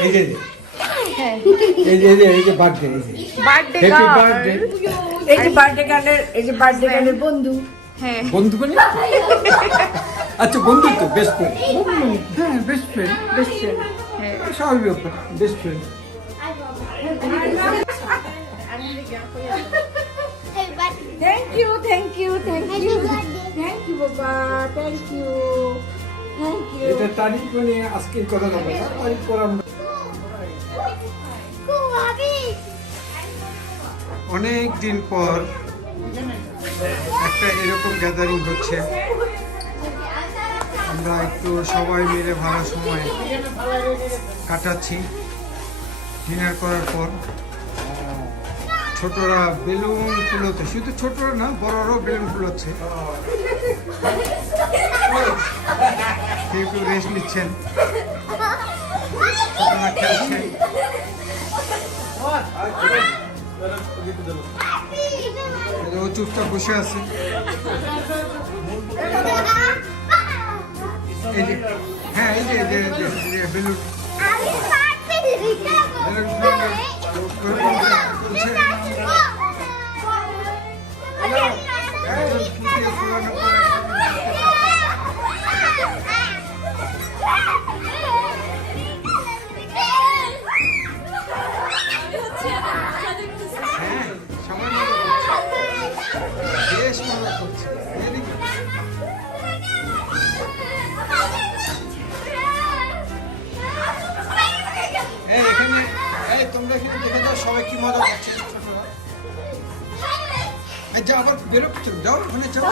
এই যে এই যে। এই যে বার্থডে এই যে বার্থডে হ্যাপি বার্থডে এই যে বার্থডে এই যে বার্থডে বন্ধু। হ্যাঁ। বন্ধু বলি আচ্ছা বন্ধু তো বেস্ট ফ্রেন্ড হ্যাঁ বেস্ট ফ্রেন্ড বেস্ট ফ্রেন্ড হ্যাঁ। স্বাভাবিক ব্যাপার best friend thank you thank you thank you thank you বাবা থ্যাংক ইউ থ্যাংক ইউ এটা তারিখ মানে আজকে করা যাবে না তারিখ করা অনেক দিন পর একটা এরকম গ্যাদারিং হচ্ছে। আমরা একটু সবাই মিলে ভালো সময় কাটাচ্ছি। ডিনার করার পর ছোটরা বেলুন ফুলোতে, শুধু ছোটরা না, বড়রাও বেলুন ফুলোচ্ছে। কেউ কেউ রেস্ট নিচ্ছেন। ছোটরা খেলছে ও চুপচাপ বসে আছে এই যে হ্যাঁ এই যে এই মজা করছে। ছোটরা এই যা আবার বেরো যাও ওখানে যাও।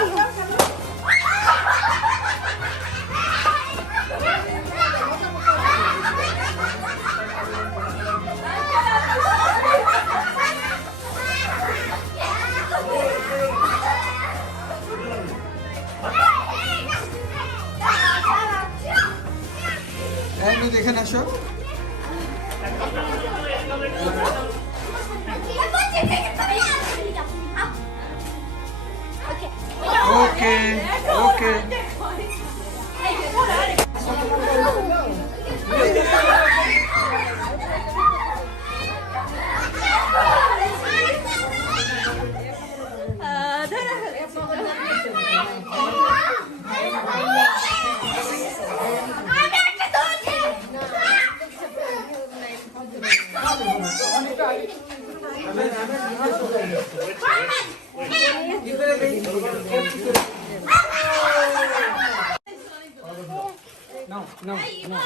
নাও নাও নাও।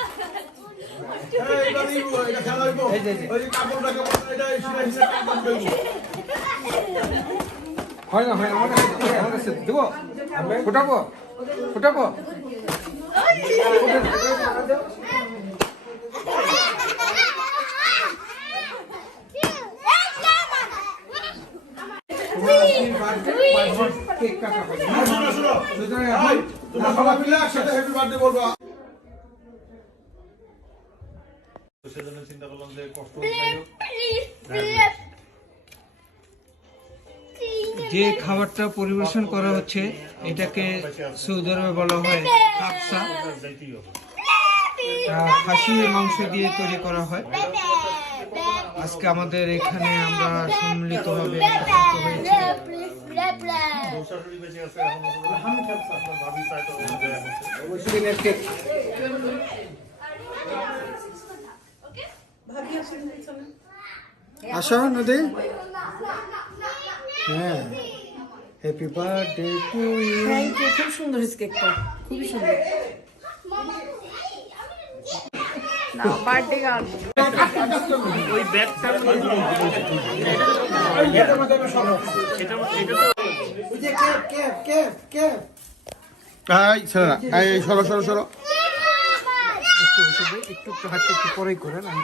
হয় না হয় আমার কাছে আমার কাছে ফোটাবো ফোটাবো যে খাবারটা পরিবেশন করা হচ্ছে, এটাকে সৌদি আরবে বলা হয় খাসির মাংস দিয়ে তৈরি করা হয়। আজকে আমাদের এখানে আমরা সম্মিলিতভাবে একত্রিত হয়েছি শাশুড়ি বেঁচে আছে এখন আপনার ভাবি চাই তো দেয়া করতে। দিনের কেক আসো নদী। হ্যাঁ। Happy birthday to you thank you খুব সুন্দর কেকটা খুবই সুন্দর না বার্থডে গার্ল এই ছেলে না সরো সরো সরো। একটু হিসেবে একটু একটু। হাতে একটু পরেই করেন আমি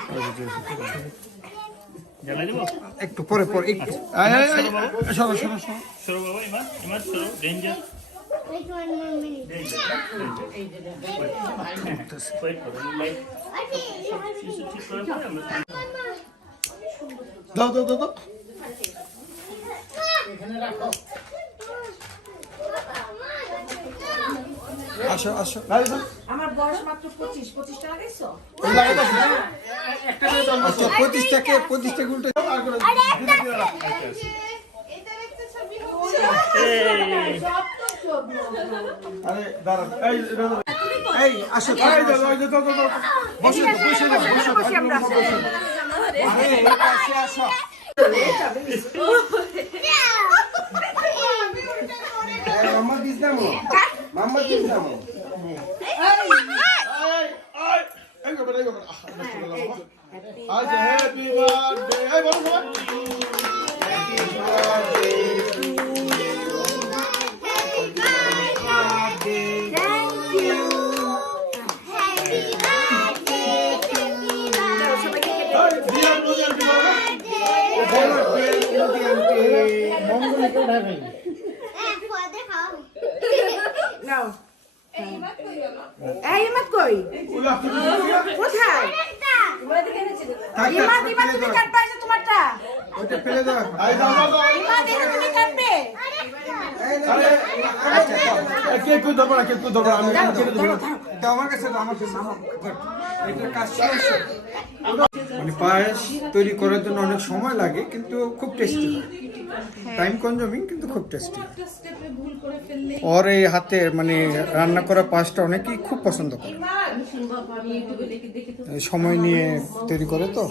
একটু পরে পরে সরো সরো সরো। সরো বাবা ইমান ইমান সরো danger Wait one more minute. দাও দাও দাও দাও আসো আসো আমার বয়স মাত্র পঁচিশ পঁচিশ টাকা আচ্ছা উল্টো আরে দাঁড়ান এই আসো এই দাও এই দাও দাও বসো বসে বসো বসে আরে এই পাশে আসো মাম্মা দিস নামো মাম্মা দিস নামো কে কই ধরবা কে কই ধরবা দাও আমার কাছে দাও আমার কাছে। এটার কাজ মানে পায়েস তৈরি করার জন্য অনেক সময় লাগে কিন্তু খুব টেস্টি টাইম কনজিউমিং কিন্তু খুব টেস্টি ওর এই হাতে মানে রান্না করা পায়েসটা অনেকেই খুব পছন্দ করে। সময় নিয়ে তৈরি করে তো।